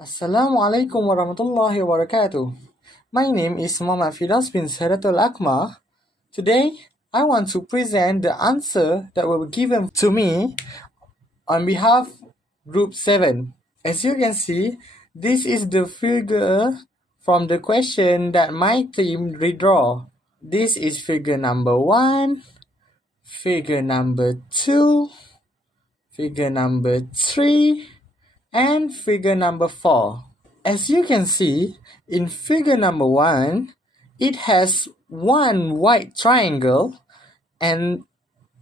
Assalamualaikum warahmatullahi wabarakatuh. My name is Muhammad Firdaus bin SAIDATULAKMAR. Today, I want to present the answer that will be given to me on behalf Group 7. As you can see, this is the figure from the question that my team redraw. This is figure number 1, figure number 2, figure number 3, and figure number 4. As you can see, in figure number 1, it has one white triangle and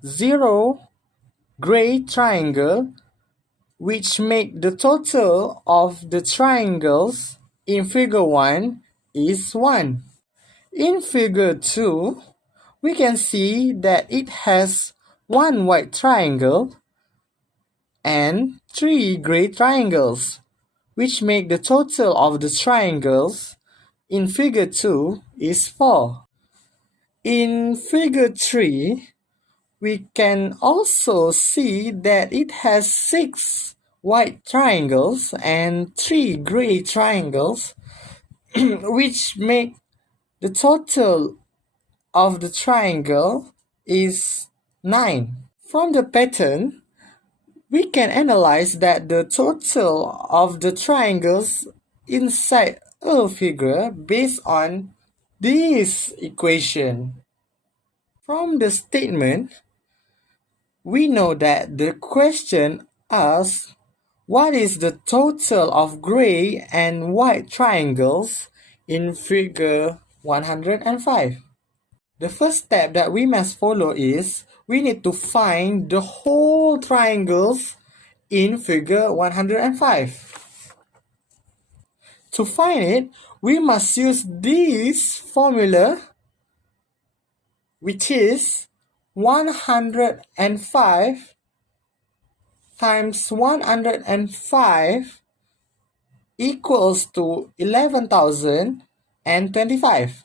0 gray triangle, which make the total of the triangles in figure 1 is 1. In figure 2, we can see that it has one white triangle and 3 gray triangles, which make the total of the triangles in figure 2 is 4. In figure 3, we can also see that it has 6 white triangles and 3 gray triangles, which make the total of the triangle is 9. From the pattern, we can analyze that the total of the triangles inside a figure based on this equation. From the statement, we know that the question asks what is the total of gray and white triangles in figure 105. The first step that we must follow is we need to find the whole triangles in figure 105. To find it, we must use this formula, which is 105 times 105 equals to 11,025.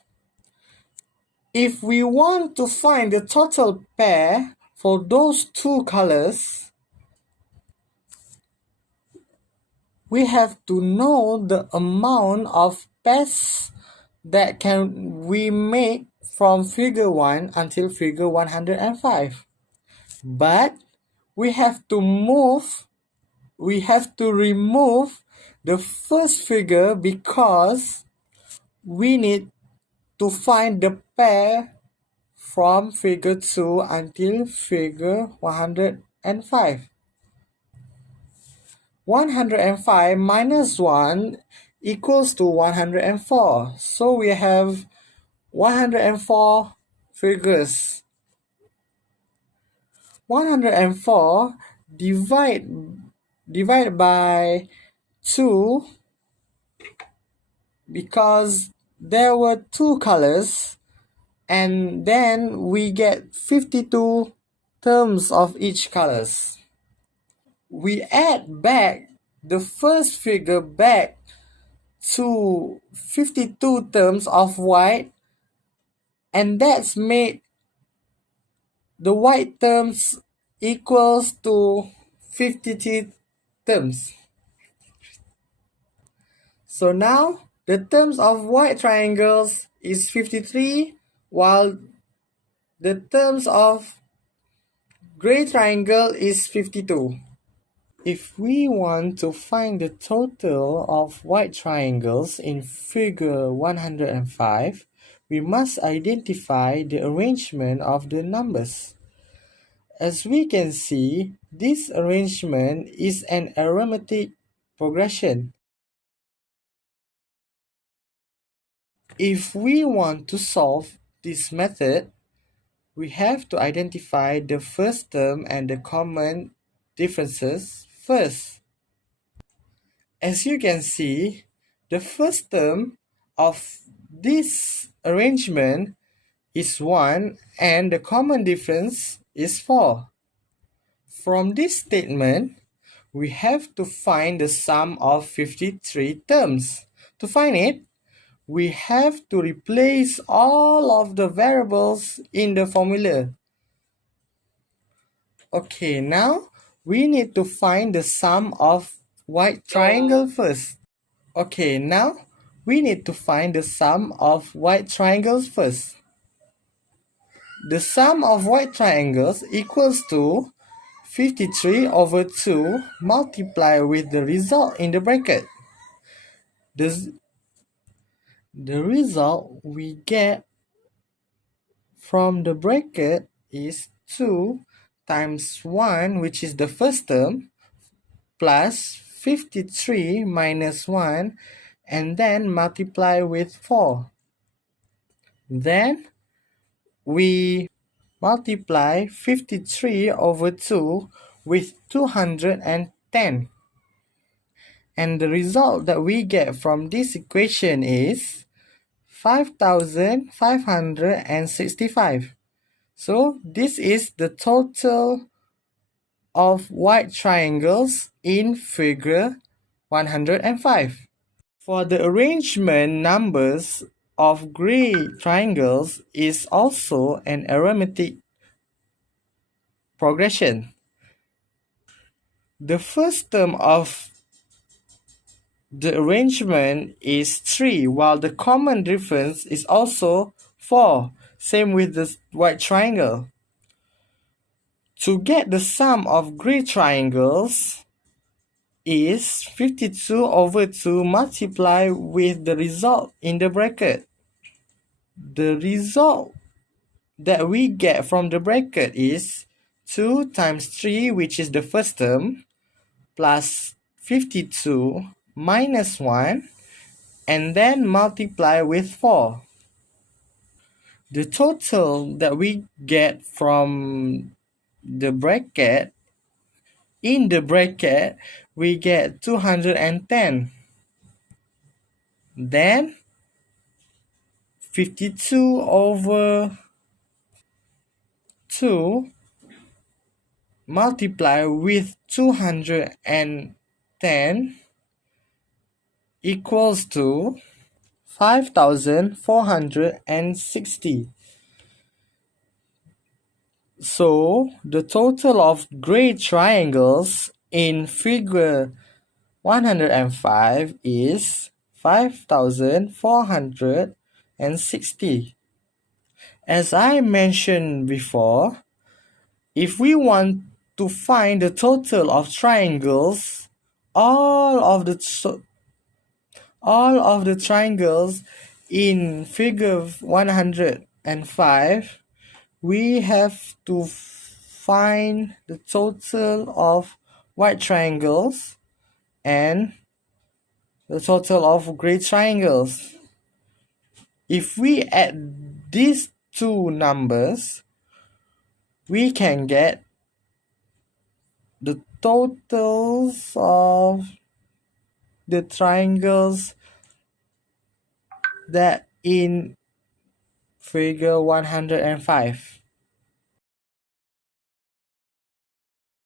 If we want to find the total pair for those two colors, we have to know the amount of pairs that can we make from figure 1 until figure 105. But we have to remove the first figure because we need to find the pair from figure 2 until figure 105. 105 minus 1 equals to 104. So we have 104 figures. 104 divide by 2 because there were two colors, and then we get 52 terms of each colors. We add back the first figure back to 52 terms of white, and that's made the white terms equals to 53 terms. So now the terms of white triangles is 53, while the terms of gray triangle is 52. If we want to find the total of white triangles in figure 105, we must identify the arrangement of the numbers. As we can see, this arrangement is an arithmetic progression. If we want to solve this method, we have to identify the first term and the common differences first. As you can see, the first term of this arrangement is 1 and the common difference is 4. From this statement, we have to find the sum of 53 terms. To find it, we have to replace all of the variables in the formula. Okay, now we need to find the sum of white triangle first. Okay, now we need to find the sum of white triangles first. The sum of white triangles equals to 53 over 2 multiplied with the result in the bracket. The result we get from the bracket is 2 times 1, which is the first term, plus 53 minus 1, and then multiply with 4. Then we multiply 53 over 2 with 210. And the result that we get from this equation is 5,565. So this is the total of white triangles in figure 105. For the arrangement numbers of gray triangles is also an arithmetic progression. The first term of the arrangement is 3, while the common difference is also 4. Same with the white triangle. To get the sum of gray triangles is 52 over 2 multiplied with the result in the bracket. The result that we get from the bracket is 2 times 3, which is the first term, plus 52 minus 1, and then multiply with 4. The total that we get from the bracket, in the bracket, we get 210. Then 52 over 2 multiply with 210 equals to 5,460. So the total of gray triangles in figure 105 is 5,460. As I mentioned before, if we want to find the total of triangles, all of the triangles in figure 105, we have to find the total of white triangles and the total of gray triangles. If we add these two numbers, we can get the totals of the triangles that in figure 105.